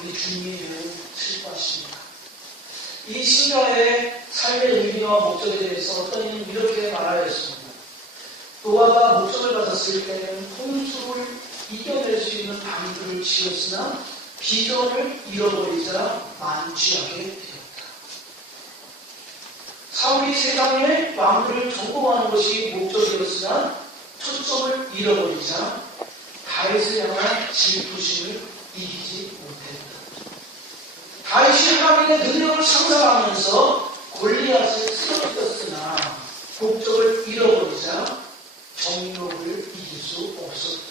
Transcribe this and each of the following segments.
우리 주님이 매우 슬퍼하십니다. 이 신자의 삶의 의미와 목적에 대해서 어떤 이는 이렇게 말하였습니다. 노아가 목적을 받았을 때는 홍수를 이겨낼 수 있는 방들을 지었으나 비전을 잃어버리자 만취하게 되었다. 사울이 세상의 왕들을 점검하는 것이 목적이었으나 초점을 잃어버리자 다윗을 향한 질투심을 이기지. 하나님의 능력을 상상하면서 골리앗을 쓰러뜨렸으나 목적을 잃어버리자 정욕을 이길 수 없었다.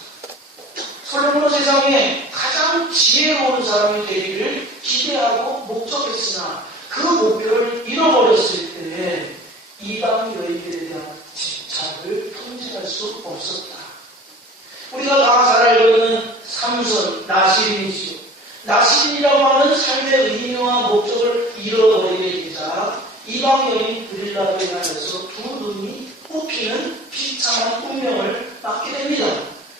솔로몬은 세상에 가장 지혜로운 사람이 되기를 기대하고 목적했으나 그 목표를 잃어버렸을 때 이방 여인들에 대한 집착을 통제할 수 없었다. 우리가 다 잘 알고 있는 삼선, 나시린이죠. 나시린이라고 하는 삶의 의미와 목적을 잃어버리게 되자 이방 여인 브릴라를 향해서 두 눈이 뽑히는 비참한 운명을 맞게 됩니다.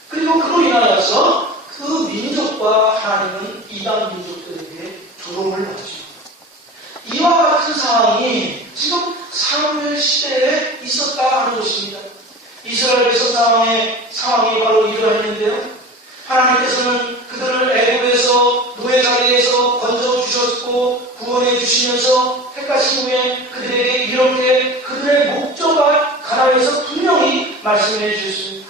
그리고 그로 인하여서 그 민족과 하나님은 이방 민족들에게 조롱을 받죠. 이와 같은 상황이 지금 사무엘 시대에 있었다 하는 것입니다. 이스라엘에서 상황에, 상황이 바로 이러했는데요. 하나님께서는 노예 자리에서 건져 주셨고 구원해 주시면서 택하신 후에 그들에게 이렇게 그들의 목적과 가나에서 분명히 말씀해 주셨습니다.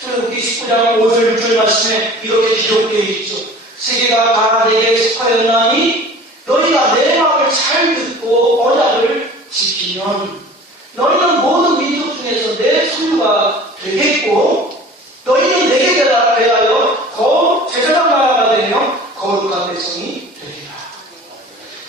출애굽기 19장 5절 6절 말씀에 이렇게 기록되어 있죠. 세계가 다 내게 속하였나니 너희가 내 말을 잘 듣고 언약을 지키면 너희는 모든 민족 중에서 내 소유가 되겠고 너희는 내게 대하여 거룩 제사장 나라가 되며 거룩한 백성이 되리라.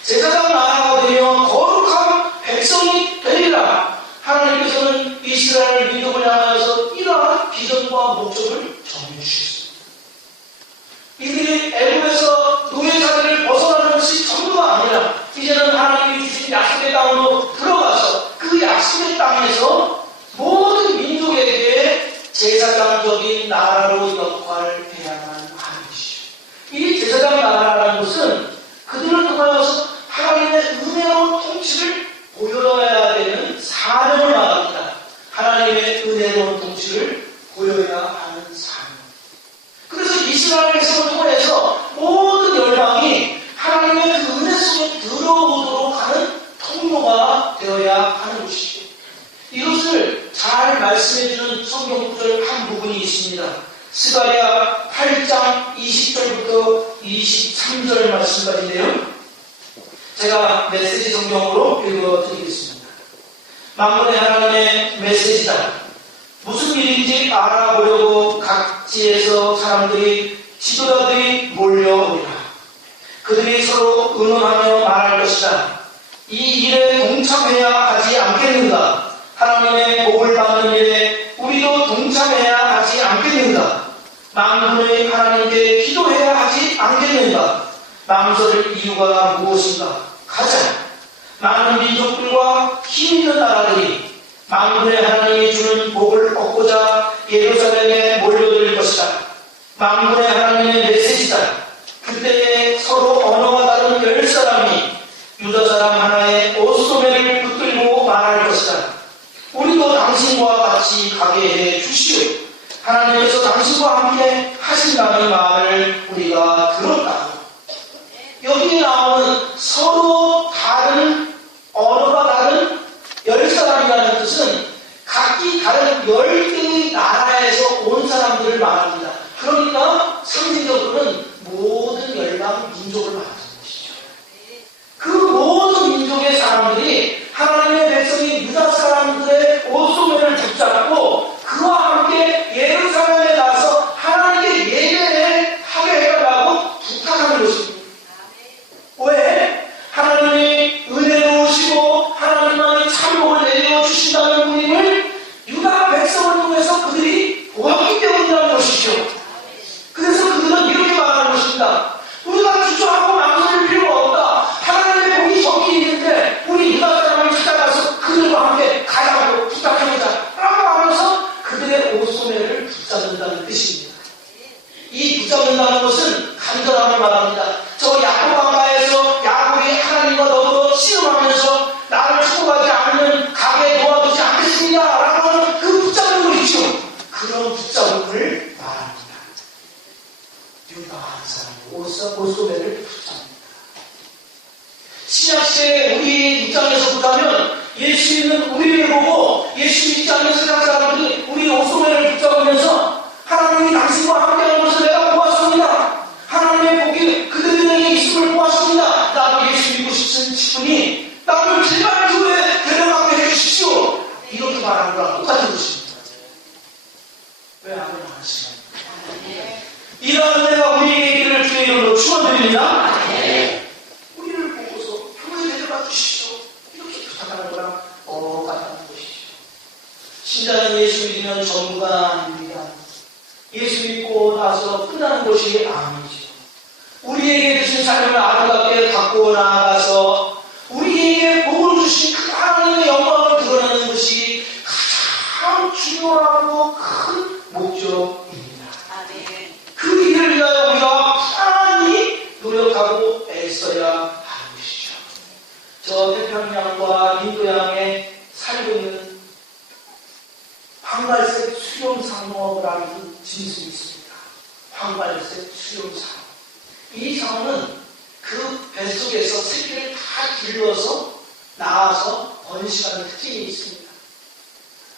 제사장 나라가 되며 거룩한 백성이 되리라. 하나님께서는 이스라엘 민족을 향하여서 이러한 비전과 목적을 정해주셨습니다. 이들이 애굽에서 노예 자리를 벗어나는 것이 전부가 아니라 이제는 하나님이 주신 약속의 땅으로 들어가서 그 약속의 땅에서 모든 민족에게 제사장적인 나라로 역할해야만 하는 것이죠. 이 제사장 나라라는 것은 그들을 통하여서 하나님의 은혜로운 통치를 보여야 되는 사명을 말합니다. 하나님의 은혜로운 통치를 보여야 하는 사명. 그래서 이스라엘 백성을 통해서 모든 열방이 하나님의 그 은혜 속에 들어오도록 하는 통로가 되어야 하는 것이죠. 이것을 잘 말씀해주는 성경 구절 한 부분이 있습니다. 스가랴 8장 20절부터 23절 말씀까지인데요. 제가 메시지 성경으로 읽어드리겠습니다. 만군의 하나님의 메시지다. 무슨 일인지 알아보려고 각지에서 사람들이 지도자들이 몰려오리라. 그들이 서로 의논하며 말할 것이다. 이 일에 동참해야 하지 않겠는가? 하나님의 복을 받는 일에 우리도 동참해야 하지 않겠는가? 만군의 하나님께 기도해야 하지 않겠는가? 망설일 이유가 무엇인가? 가자. 많은 민족들과 힘 있는 나라들이 만군의 하나님이 주는 복을 얻고자 예루살렘에 몰려들 것이다. 만군의 하나님의 메시지다. 그때에 서로 언어가 다른 열 사람이 유다 사람 하나의 옷소매를 붙들고 말할 것이다. 우리도 당신과 같이 가게 해 주시오. 하나님께서 당신과 함께 하신다는 말을 우리가 들었다. 여기에 나오는 서로 다른 언어가 다른 열 사람이라는 뜻은 각기 다른 열 개의 나라에서 온 사람들을 말합니다. 그러니까 상징적으로는 모든 열방 민족을 것이죠. 그 모든 민족의 사람들이 하나님의 백성이 유다 사람들의 옷소매를 붙잡고 그와 함께 예루살렘에 가서 하나님께 예배를 하게 해달라고 부탁하는 것입니다. 왜? 하나님이 은혜로우시고 하나님만이 참복을 내려 주신다는 분임을 유다 백성을 통해서 그들이 보았기 때문이라는 것이죠. 그래서 그들은 이렇게 말하는 것입니다. 우리가 주저하고 망설이고 그래서 야곱 강가에서 야곱이 하나님과 더불어 씨름하면서 나를 축복하지 않으면 가게에 놓아두지 않겠습니다. 라고 하는 그 붙잡음을 있죠. 그런 붙잡음을 말합니다. 유다한 사람, 붙잡습니다. 신약시대 우리 입장에서 보자면 예수 믿는 우리를 보고 예수 않는 세상 사람들이 우리 오소매를 붙잡으면서 하나님이 당신과 함께하는 것을 내가 보았습니다. 하나님의 복이 그들에게 있음을 보았습니다. 나도 예수 믿고 싶은 싶으니 나를 제발 교회에 데려가게 해주십시오. 이렇게 말하는 거랑 똑같은 것입니다. 왜 아멘 안 하시나요? 이러한 은혜가 우리에게 있기를 주의 이름으로 축원드립니다. 우리를 보고서 교회에 데려가 주십시오. 이렇게 부탁하는 거랑 똑같다는 것이죠. 신자는 예수 믿으면 전부가 아닙니다. 예수 믿고 나서 끝나는 것이 아니죠. 우리에게 주신 삶을 아름답게 갖고 나아가서 우리에게 복을 주신 그 하나님의 영광을 드러내는 것이 가장 중요하고 큰 목적입니다. 그 일을 위하여 우리가 부단히 노력하고 애써야 하는 것이죠. 저 태평양과 인도양에 살고 있는 황갈색 수용상어라는 짐승이 있 황갈색 수용상어. 이 상어는 그 뱃속에서 새끼를 다 길러서 나와서 번식하는 특징이 있습니다.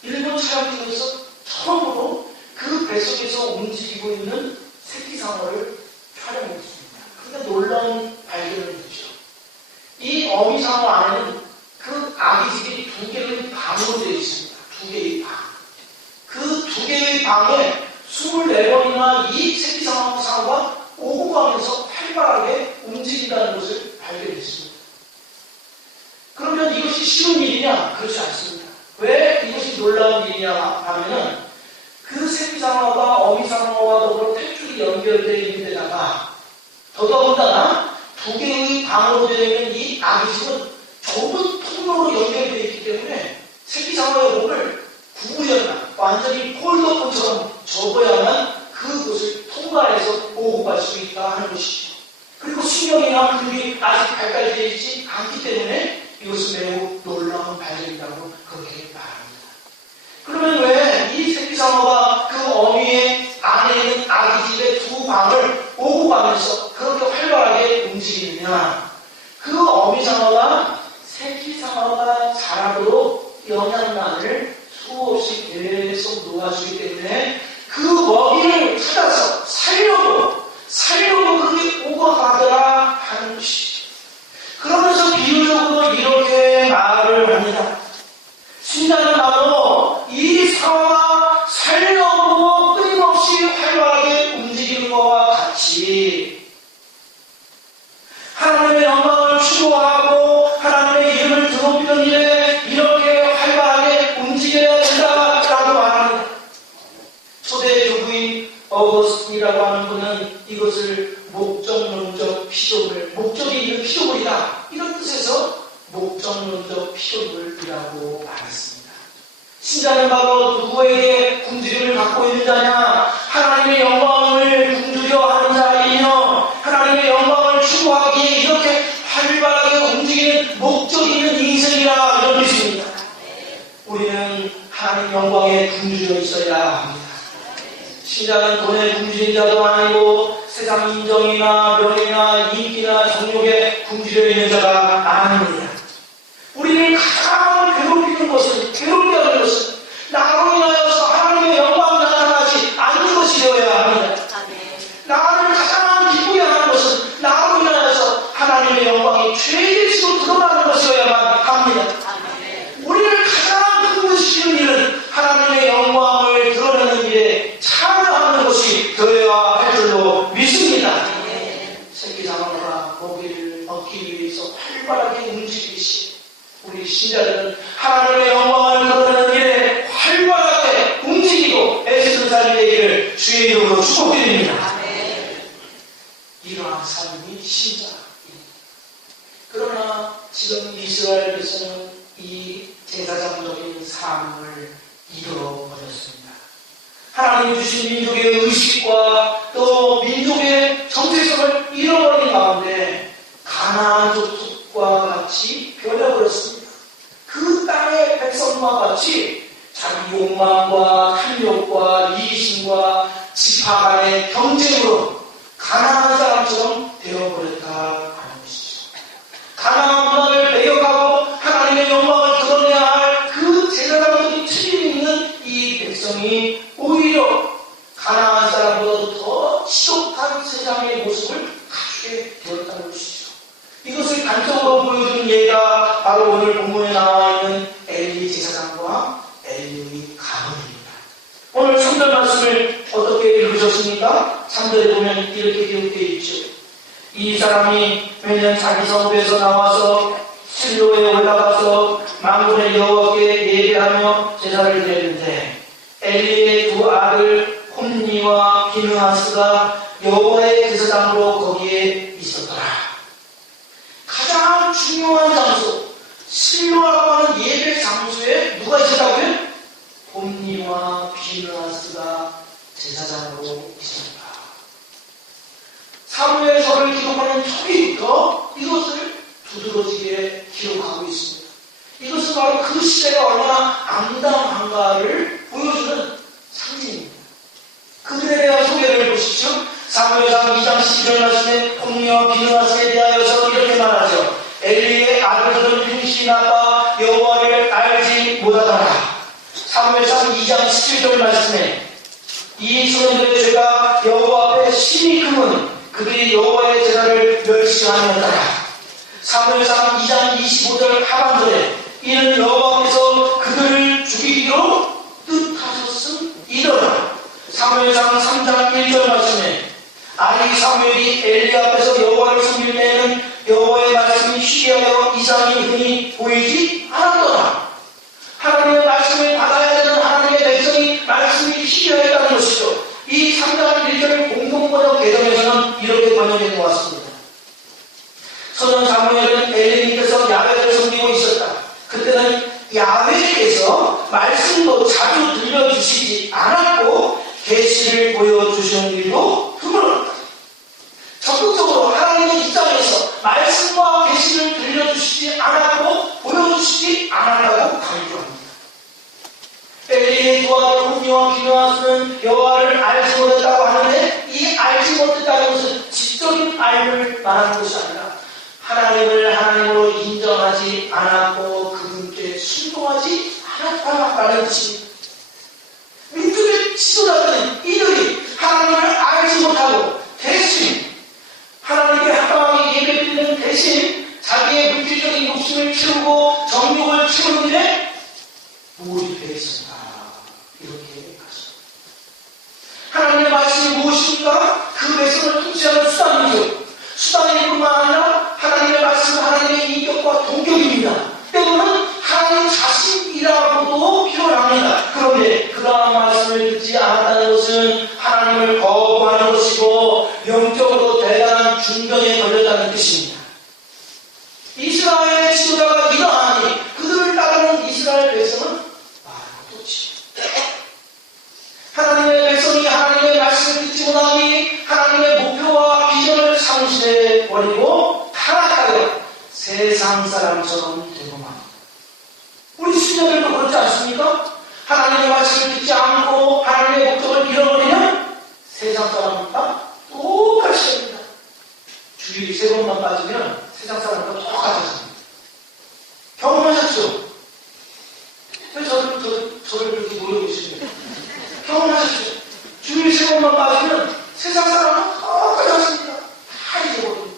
일본 촬영팀에서 처음으로 그 뱃속에서 움직이고 있는 새끼 상어를 촬영했습니다. 그게 놀라운 발견을 했죠. 이 어미 상어 안에는 그 아기집이 두 개의 방으로 되어 있습니다. 두 개의 방. 그 두 개의 방에 24번이나 이 새끼 상어 상어가 오고 가면서 활발하게 움직인다는 것을 발견했습니다. 그러면 이것이 쉬운 일이냐? 그렇지 않습니다. 왜 이것이 놀라운 일이냐 하면은 그 새끼 상어가 어미 상어와 더불어 탯줄이 연결되어 있는 데다가 더더군다나 두 개의 방으로 되어 있는 이 아기집은 좁은 통로로 연결되어 있기 때문에 상어의 몸을 구부렸나 완전히 폴더폰처럼 접어야만 그곳을 통과해서 갈수 있다 하는 것이죠. 그리고 수명이나 근육이 아직 발달되어 있지 않기 때문에 이것은 매우 놀라운 발견이라고 그렇게 말합니다. 그러면 왜 이 새끼상어가 그 어미의 안에 있는 아기 집의 두 방을 오고 가면서 그렇게 활발하게 움직이느냐? 그 어미상어가 새끼상어가 자라도록 영양만을 수없이 계속 놓아주기 때문에 그 먹이를 찾아서 살려고 살려고 그게 오고 가더라 하는 것이죠. 그러면서 비유적으로 이렇게 말을 합니다. 신자는 바로 이 상황아 살려고 끊임없이 활발하게 움직이는 것과 같이 하나님의 영광을 추구하고 하나님의 이름을 드높이는 일에 이렇게 활발하게 움직여야 된다라고 말합니다. 초대 교부인 어거스틴이라고 하는 분은 이것을 목적론적 피조물, 목적이 있는 피조물이다. 이런 뜻에서 목적론적 피조물이라고 말했습니다. 신자는 바로 누구에게 굶주림을 갖고 있는 자냐? 하나님의 영광을 굶주려 하는 자이며 하나님의 추구하기에 이렇게 활발하게 움직이는 목적이 있는 인생이라 이런 뜻입니다. 우리는 하나님 영광에 굶주려 있어야 합니다. 신자는 돈에 굶주린 자도 아니고 세상 인정이나 명예나 인기나 정욕에 굶주려 있는 자가 아닙니다. 우리를 가장 괴롭히는 것은 괴롭게 하는 것은 나로 인하여서 하나님의 영광이 나타나지 않는 것이 되어야 합니다. 나를 가장 기쁘게 하는 것은 나로 인하여서 하나님의 영광이 최대치로 드러나는 것이어야만 합니다. 우리를 기쁘시는 일은 하나님의 영광을 드러내는 일에 참여하는 것이 되어야 할 줄로 믿습니다. 새끼 잡아놓으라 고기를 얻기 위해서 활발하게 움직이시 우리 신자들은 하나님의 영광을 드러내는 일에 활발하게 움직이고 애쓰는 삶이 되기를 주의 이름으로 축복드립니다. 이러한 삶이 신자입니다. 그러나 지금 이스라엘에서는 이 제사장적인 삶을 잃어버렸습니다. 하나님 주신 민족의 의식과 또 민족의 정체성을 잃어버린 가운데 하는 것이죠. 가나안 문화를 배격하고 하나님의 영광을 드러내야 할 그 제사장적인 책임 있는 이 백성이 오히려 가나안 사람보다도 더 지독한 세상의 모습을 되었다는 것이죠. 이것을 단적으로 보여주는 예가 바로 오늘 본문에 나와 있는 엘리 제사장과 엘리의 가문입니다. 오늘 3절 말씀을 어떻게 읽으셨습니까? 3절에 보면 이렇게 기록되어 있죠. 이 사람이 매년 자기 성부에서 나와서 실로에 올라가서 망군의 여호와께 예배하며 제사를 드렸는데 엘리의 두 아들 홈니와 비누하스가 여호와의 제사장으로 거기에 있었더라. 가장 중요한 장소 실로라고 하는 예배 장소에 누가 있었다고요? 홈니와 비누하스가 제사장으로 있었다. 사무엘서를 기록하는 초기부터 이것을 두드러지게 기록하고 있습니다. 이것은 바로 그 시대가 얼마나 암담한가를 보여주는 상징입니다. 그들에 대한 소개를 보십시오. 사무엘상 2장 12절 말씀에 공리와 비누아스에 대하여서 이렇게 말하죠. 엘리의 아들들은 흉신이 나빠 여호와를 알지 못하더라. 사무엘상 2장 17절 말씀에 이 소년들의 죄가 여호와 앞에 심히 크면 그들이 여호와의 제사를 멸시하였더라. 사무엘상 2장 25절 하반절에 이는 여호와 앞에서 그들을 죽이기로 뜻하셨음 이더라. 사무엘상 3장 1절 말씀에 아이 사무엘이 엘리 앞에서 여호와를 섬길 때에는 여호와의 말씀이 희귀하여 이상이 흔히 보이지 않았더라. 하나님 이렇게 번역된 것 같습니다. 소년 사무엘은 엘리님께서 야훼를 섬기고 있었다. 그때는 야훼께서 말씀도 자주 들려주시지 않았고 계시를 보여주시는 일도 드물었다. 적극적으로 하나님의 입장에서 말씀과 계시를 들려주시지 않았고 보여주시지 않았다고 강조합니다. 두 아들 홈리와 비누아스는 여호와를 알지 못했다고 하는데 이 알지 못했다는 것은 지적인 알을 말하는 것이 아니라 하나님을 하나님으로 인정하지 않았고 그분께 순종하지 않았다라는 뜻입니다. 민족의 지도자들은 이들이 하나님을 알지 못하고 대신 하나님께 합당하게 예배 드리는 대신 자기의 물질적인 욕심을 채우고 정욕을 채우는 일에 몰입해 있었다. 이렇게 가죠. 하나님의 말씀이 무엇입니까? 그 백성을 통치하는 수단이죠. 수단일 뿐만 아니라 하나님의 말씀, 하나님의 인격과 동격입니다. 때로는 하나님 자신이라고도 표현합니다. 그런데 그러한 말씀을 듣지 않았다는 것은 하나님을 거부하는 것이고 영적으로 대단한 중병에 걸렸다는 뜻입니다. 이스라엘의 지도자가 이러하니 그들을 따르는 이스라엘 백성은 말고 도치. 하나님의 백성이 하나님의 말씀을 듣지 못하니 하나님의 목표와 비전을 상실해 버리고 타락하여 세상 사람처럼 되고 맙니다. 우리 수녀들도 그렇지 않습니까? 하나님의 말씀을 듣지 않고 하나님의 목적을 잃어버리면 세상 사람과 똑같이 됩니다. 주일이 세 번만 빠지면 세상 사람과 똑같아집니다. 경험하셨죠? 왜 저를, 저, 저를 그렇게 노려보시는 경험하셨죠? 주일 세 번만 빠지면 세상 사람은 똑같이 하십니다. 다 잊어버립니다.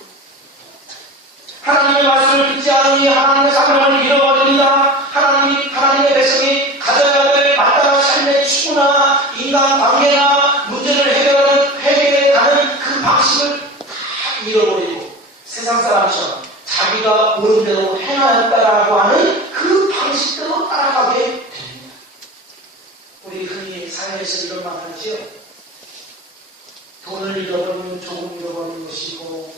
하나님의 말씀을 듣지 않으니 하나님의 사명을 잃어버립니다. 하나님, 하나님의 백성이 가져야 될 마땅한 삶의 추구나 인간 관계나 문제를 해결하는, 해결해가는 그 방식을 다 잃어버리고 세상 사람처럼 자기가 옳은 대로 행하였다라고 하는 그 방식대로 따라가게 됩니다. 우리 흔히 사회에서 이런 말 하지요. 돈을 잃어버리면 조금 잃어버린 것이고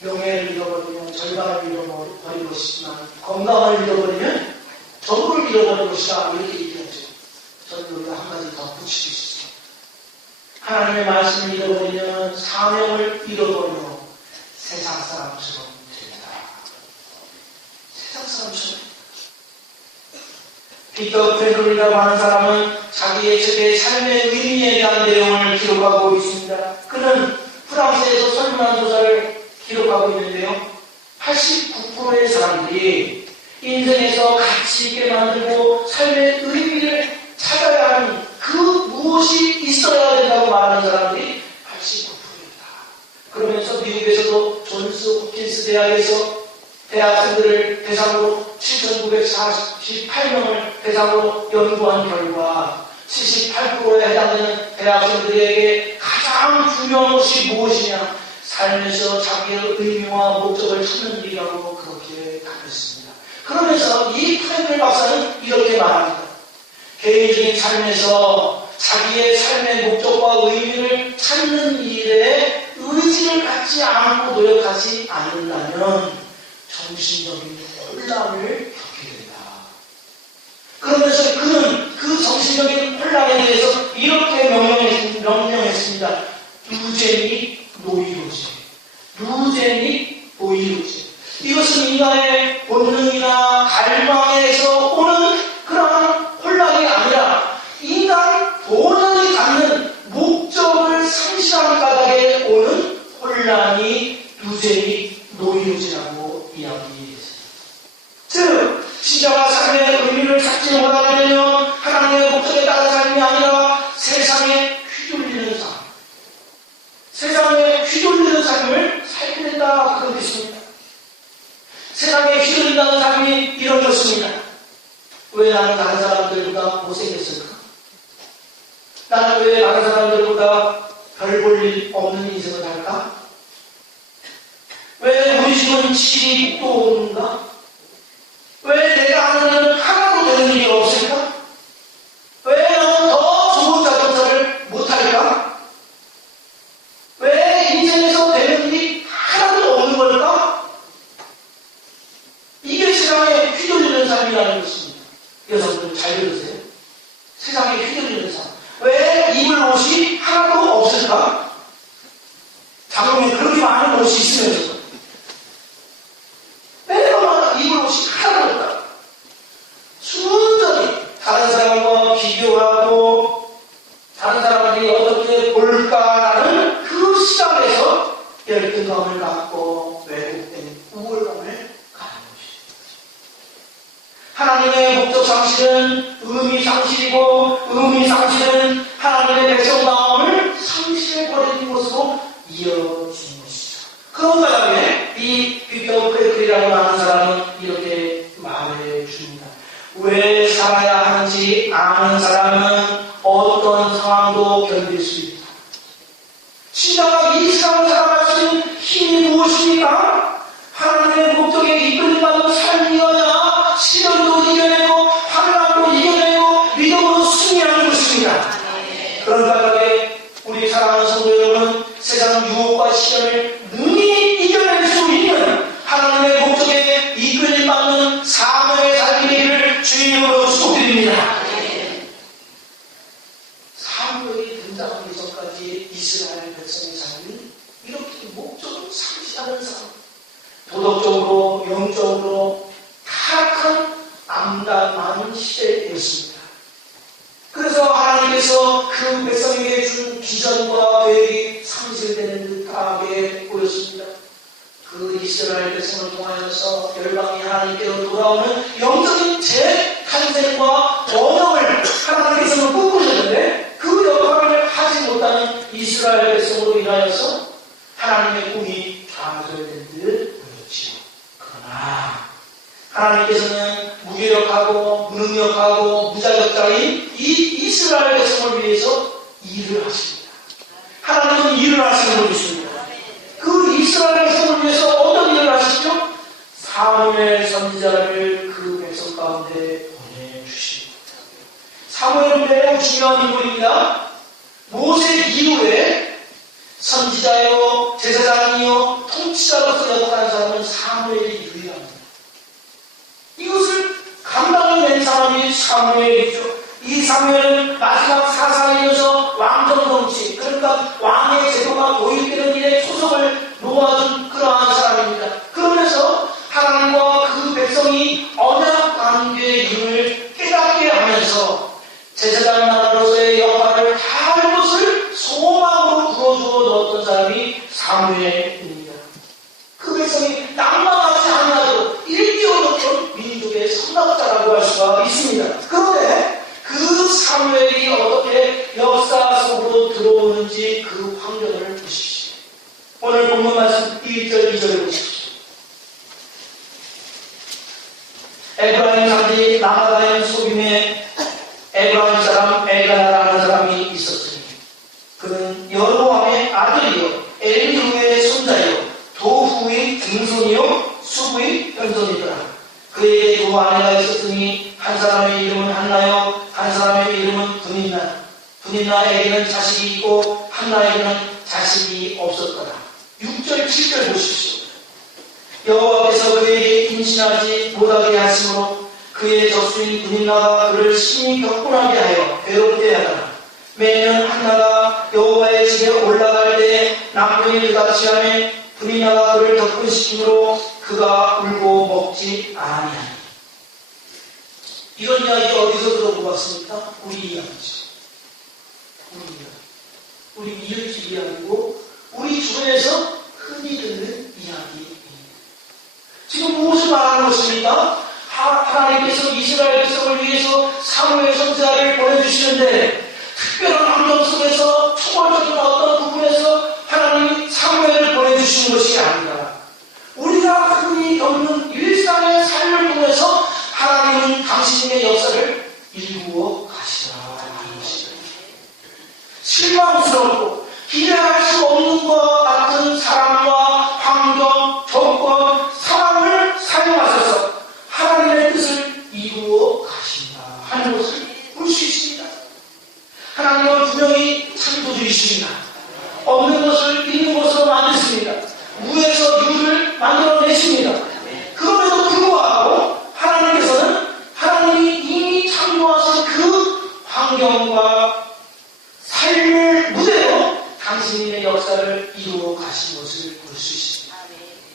명예를 잃어버리면 절반을 잃어버린 것이지만 건강을 잃어버리면 전부를 잃어버린 것이다 이렇게 얘기하죠. 저는 여기다 한 가지 더 붙이고 싶습니다. 하나님의 말씀을 잃어버리면 사명을 잃어버려 세상 사람처럼 됩니다. 세상 사람처럼 피터 페드로이라고 하는 사람은 자기의 책의 삶의 의미에 대한 내용을 기록하고 있습니다. 그는 프랑스에서 설문한 조사를 기록하고 있는데요. 89%의 사람들이 인생에서 가치 있게 만들고 삶의 의미를 찾아야 하는 그 무엇이 있어야 된다고 말하는 사람들이 89%입니다. 그러면서 미국에서도 존스 홉킨스 대학에서 대학생들을 대상으로 7,948명을 대상으로 연구한 결과 78%에 해당되는 대학생들에게 가장 중요한 것이 무엇이냐? 삶에서 자기의 의미와 목적을 찾는 일이라고 그렇게. 그러면서 이 프랭클 박사는 이렇게 말합니다. 개인적인 삶에서 자기의 삶의 목적과 의미를 찾는 일에 의지를 갖지 않고 노력하지 않는다면 정신적인 혼란을 겪게 된다. 그러면서 그는 그 정신적인 혼란에 대해서 이렇게 명령했, 명령했습니다. 누제니 노이로제. 누제니 노이로제. 이것은 인간의 본능이나 갈망에서 오는 그러한 혼란이 아니라 인간 본능이 갖는 목적을 상실한 까닭에 오는 혼란이 누제니 노이로제라고 이야기했습니다. 즉, 신자가 삶의 의미를 찾지 하나님의 목적에 따른 삶이 아니라 세상에 휘둘리는 삶. 세상에 휘둘리는 삶을 살게 된다. 그런 뜻입니다. 세상에 휘둘린다는 삶이 이런 것입니다. 왜 나는 다른 사람들보다 못생겼을까? 나는 왜 다른 사람들보다 별 볼 일 없는 인생을 살까? 왜 우리 집은 집이 또 없는가? 왜 내가 하는 일은 하나도 되는 일이 없을까? 왜 나는 더 좋은 자동차를 못할까? 왜 인생에서 되는 일이 하나도 없는 걸까? 이게 세상에 휘둘리는 삶이라는 것입니다. 여러분들 잘 들으세요. 세상에 휘둘리는 삶. 왜 입을 옷이 하나도 없을까? 자국에 그렇게 많은 옷이 있으면서 매번 입을 옷이 하나도 없다. 순전히 다른 사람과 비교하고 다른 사람들이 어떻게 볼까라는 그 시각에서 열등감을 갖고 왜곡된 우월감을 갖는 것입니다. 하나님의 목적 상실은 의미 상실이고 의미 상실은 하나님의 백성다움을 상실해버리는 것으로 이어지는 것이죠. 그런 다음에 이 비터 프레클이라고 하는 사람은 이렇게 말해 줍니다. 왜 살아야 하는지 아는 사람은 어떤 상황도 견딜 수 있다. 신자가 이 세상을 살아갈 수 있는 힘이 무엇입니까? 하나님의 목적에 이끌림받는 삶이어야 시련도 이겨내고 환란도 이겨내고 믿음으로 승리하는 것입니다. 그런 까닭에 우리 사랑하는 성도 여러분 세상 유혹과 시련을 능히 이겨낼 수 있는 하나님의 목적에 이끌림받는 사명의 삶이 되기를 주님으로 축복드립니다. 사무엘이 등장하기 전까지 이스라엘 백성의 삶이 이렇게 목적을 상실하는 삶, 도덕적으로, 영적으로 타락한 암담한 시대였습니다. 그래서 하나님께서 그 백성에게 준 비전과 계획이 상실되는 듯하게 보였습니다. 그 이스라엘 백성을 통하여서 열방이 하나님께로 돌아오는 영적인 재탄생과 번영을 하나님께서는 꿈꾸셨는데 그 역할을 하지 못하는 이스라엘 백성으로 인하여서 하나님의 꿈이 좌절된 듯 보였지요. 그러나 하나님께서는 무기력하고 무능력하고 무자격자인 이 이스라엘 백성을 위해서 일을 하십니다. 하나님은 일을 하시는 분이십니다. 그 이스라엘 백성을 위해서 어떤 일을 하시죠? 사무엘 선지자를 그 백성 가운데 보내주십니다. 사무엘은 매우 중요한 인물입니다. 모세 이후에 선지자요, 제사장이요, 통치자로서 역할하는 사람은 사무엘이 유일합니다. 이것을 감당해낸 사람이 사무엘이죠. 이 사무엘은 마지막 사사이어서 왕정 정치, 그러니까 왕의 제도가 도입되는 일에 초석을 놓아준 그러한 사람입니다. 그러면서 하나님과 그 백성이 언약 관계의 힘을 깨닫게 하면서 제사장 나라로서의 역할을 다할 것을 소망으로 불어주어 넣었던 사람이 사무엘입니다. 그 수가 있습니다. 그런데 그 사무엘이 어떻게 역사 속으로 들어오는지 그 환경을 보십시오. 오늘 본문 말씀 1절, 2절을 보십시오. 에브라임 소빔에 에브라임 사람 엘가나라는 사람이 있었으니 그는 여로함의 아들이요 엘리후의 손자요 도후의 등손이요 수부의 현손이더라 그에게 두 아내가 있었으니 한 사람의 이름은 한나요 한 사람의 이름은 분인나 분인나에게는 자식이 있고 한나에게는 자식이 없었더라 6절 7절 보십시오 여호와께서 그에게 임신하지 못하게 하심으로 그의 저수인 분인나가 그를 심히 격분하게 하여 괴롭게 하더라. 매년 한나가 여호와의 집에 올라갈 때 남편이 그같이 하매 분인나가 그를 격분시키므로 그가 울고 먹지 아니하니. 이런 이야기 어디서 들어보았습니까? 우리 이야기죠. 우리 이야기. 우리 이웃집 이야기고 우리 주변에서 흔히 듣는 이야기입니다. 지금 무엇을 말하는 것입니까? 하- 하나님께서 이스라엘 백성을 위해서 사무엘 선지자를 보내주시는데 특별한 환경 속에서 초월적인 어떤 부분에서 하나님이 사무엘을 보내주시는 것이 아니라 우리가 흔히 겪는 일상의 삶을 통해서 하나님은 당신의 역사를 이루어 가시라 하는 것입니다. 실망스럽고 기대할 수 없는 것 같은 사람과 환경, 조건, 상황을 사용하셔서 하나님의 뜻을 이루어 가신다 하는 것을 볼 수 있습니다. 하나님은 분명히 창조주이십니다. 없는 것을 있는 것으로 만드십니다. 무에서 유를 만들어내십니다. 그럼에도 불구하고 하나님께서는 하나님이 이미 창조하신 그 환경과 삶을 무대로 당신의 역사를 이루어 가신 것을 볼 수 있습니다.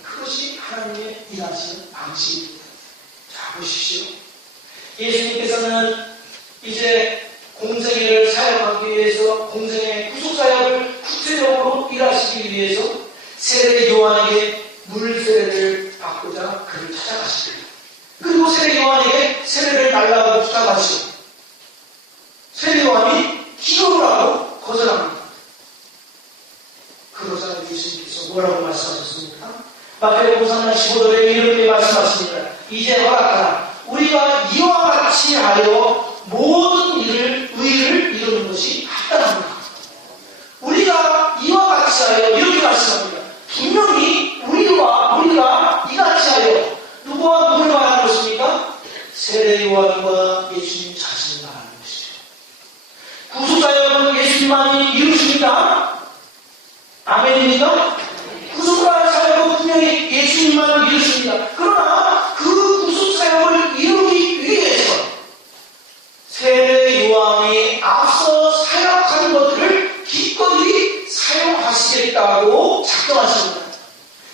그것이 하나님의 일하시는 방식입니다. 자, 보십시오. 예수님께서는 이제 공생애를 사역하기 위해서 공생애 구속사역을 구체적으로 일하시기 위해서 세례 요한에게 물 세례를 받고자 그를 찾아가십니다. 그리고 세례 요한에게 세례를 달라고 부탁하시고 세례 요한이 기도를 하고 거절합니다. 그러자 예수님께서 뭐라고 말씀하셨습니까? 마태복음 3장 15절에 이렇게 말씀하십니다. 이제 허락하라. 우리가 이와 같이 하여 모든 일을 의를 이루는 것이 합당합니다. 우리가 이와 같이 하여 이렇게 말씀합니다. 분명히 우리와 우리가 이같이 하여 누구와 누구를 말하는 것입니까? 세례 요한과 예수님 자신을 말하는 것이죠. 구속사역은 예수님만이 이루십니다. 아멘입니까? 구속사 사역은 분명히 예수님만 이루십니다. 그러나 그 구속 사역을 이루기 위해서 세례 요한이 앞서 사용하시겠다고 작정하십니다.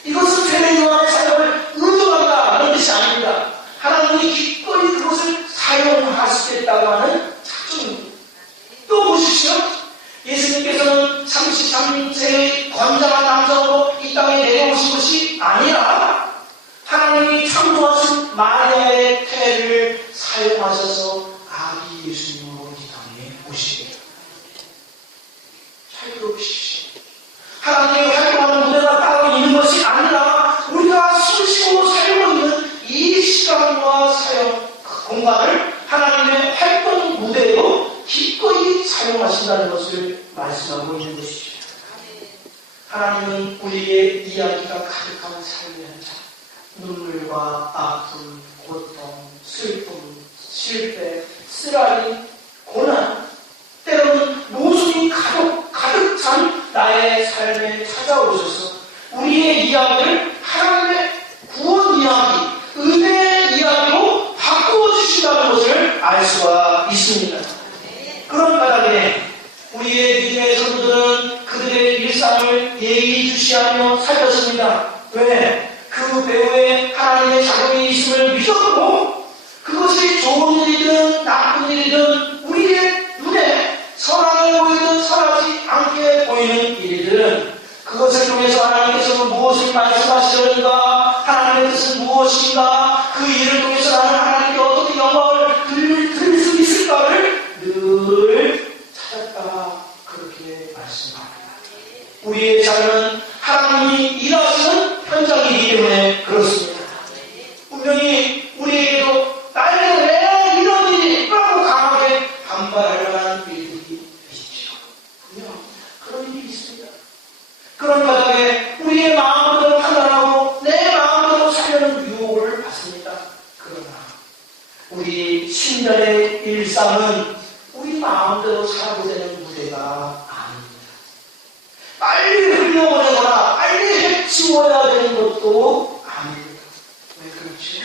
이것은 세례 요한의 사역을 의도한다 이런 뜻이 아닙니다. 하나님이 기꺼이 그것을 사용하시겠다고 하는 작정입니다. 또 보십시오. 예수님께서는 33세의 건장한 남성으로 이 땅에 내려오신 것이 아니라 하나님이 창조하신 마리아의 태를 사용하셔서 아기 예수님으로 이 땅에 오시게 잘 들어보십시오. 하나님의 활동하는 무대가 따로 있는 것이 아니라 우리가 숨쉬고 살고 있는 이 시간과 사용, 그 공간을 하나님의 활동 무대로 기꺼이 사용하신다는 것을 말씀하고 있는 것이죠. 하나님은 우리의 이야기가 가득한 삶의 현장, 눈물과 아픔, 고통, 슬픔, 실패, 쓰라리, 고난, 때로는 모순이 가득, 가득 찬 나의 삶에 찾아오셔서 우리의 이야기를 하나님의 구원 이야기, 은혜의 이야기로 바꾸어 주신다는 것을 알 수가 있습니다. 그런 까닭에 우리의 믿음의 성도들은 그들의 일상을 예의주시하며 살렸습니다. 왜? 그 배후에 하나님의 자금이 있음을 믿었고 그것이 좋은 일이든 나쁜 일이든 그것을 통해서 하나님께서 무엇을 말씀하시려는가 하나님의 뜻은 무엇인가? 그 일을 통해서 나는 하나님께 어떻게 영광을 늘 찾았다 그렇게 말씀합니다. 우리의 삶은 하나님이 일하시는 현장이기 때문에 그렇습니다. 분명히 우리에게도 나에게 왜 이런 일이 라고 강하게 반발할 만한 일들이 있죠. 분명 그런 일이 있습니다. 그런 바닥에 우리의 마음으로 판단하고 내 마음으로 살려는 유혹을 받습니다. 그러나 우리 신년의 일상은 우리 마음대로 살아도 되는 무대가 아닙니다. 빨리 흘려보내거나 빨리 해치워야 되는 것도 아닙니다. 왜 그렇죠?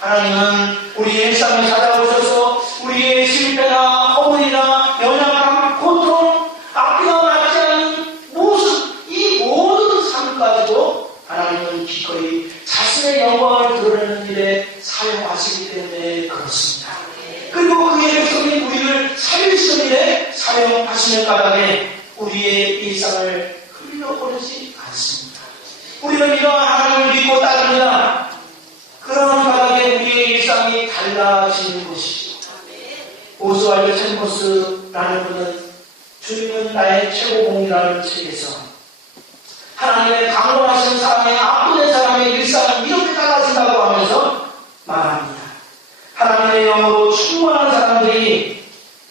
하나님은 우리의 일상을 찾아오셔서 우리의 실패나 허물이나 연약함, 고통, 앞뒤가 맞지 않는 모습, 이 모든 삶까지도 하나님은 기꺼이 자신의 영광을 드러내는 일에 사용하시기 때문에 그렇습니다. 그리고 그의 백성인 우리를 일에 사용하시는 까닭에 우리의 일상을 흘려보내지 않습니다. 우리는 이러한 하나님을 믿고 따릅니다. 그런 바닥에 우리의 일상이 달라지는 것이죠. 오스왈드 챔버스라는 분은 주님은 나의 최고봉이라는 책에서 하나님의 강건하신 사람의 아프된 사람의 일상은 이렇게 달라진다고 하면서 말합니다. 하나님의 영으로 충만한 사람들이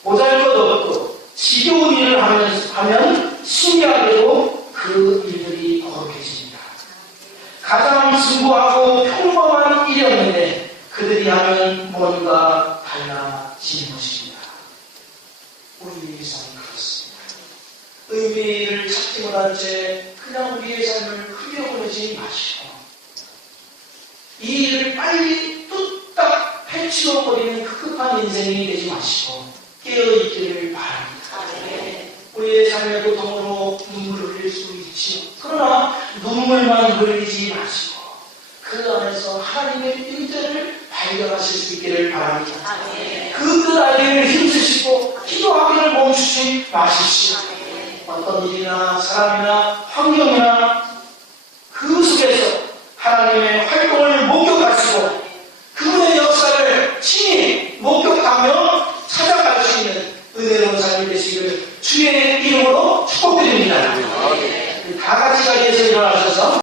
보잘것없고 지겨운 일을 하면, 하면 신기하게도 그 일들이 거룩해집니다. 가장 진부하고 평범한 일이었는데 그들이 하면 뭔가 달라지는 것입니다. 우리의 일상이 그렇습니다. 의미를 찾지 못한 채 그냥 우리의 삶을 흘려보내지 마시고 이 일을 빨리 뚝딱 해치워버리는 급급한 인생이 되지 마시고 깨어있기를 바랍니다. 우리의 삶의 고통으로 눈물을 흘릴 수 있지요. 그러나 눈물만 흘리지 마시고 그 안에서 하나님의 인재를 발견하실 수 있기를 바랍니다. 그뜻 알기를 힘쓰시고 기도하기를 멈추지 마십시오. 어떤 일이나 사람이나 환경이나 그 속에서 하나님의 활동을 목격하시고 그분의 역사를 친히 목격하며 찾아갈 수 있는 은혜로운 삶이 되시기를 주의 이름으로 축복드립니다. 다 같이 자리에서 일어나셔서